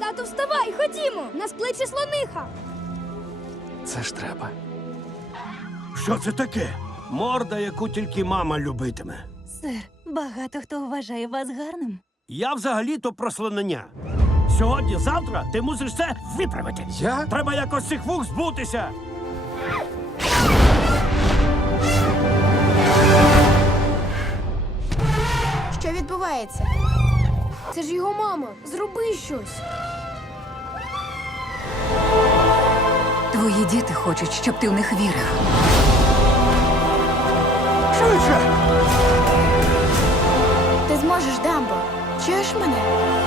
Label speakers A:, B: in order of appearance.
A: Тату, вставай, ходімо! Нас кличе слониха!
B: Це ж треба.
C: Що це таке? Морда, яку тільки мама любитиме.
D: Сер, багато хто вважає вас гарним.
C: Я взагалі-то про слонення. Сьогодні-завтра ти мусиш це виправити.
B: Я?
C: Треба якось цих вух збутися.
A: Що відбувається? Це ж його мама. Зроби щось.
D: Твої діти хочуть, щоб ти в них вірив.
C: Швидше!
A: Ти зможеш, Дамбо. Чуєш мене?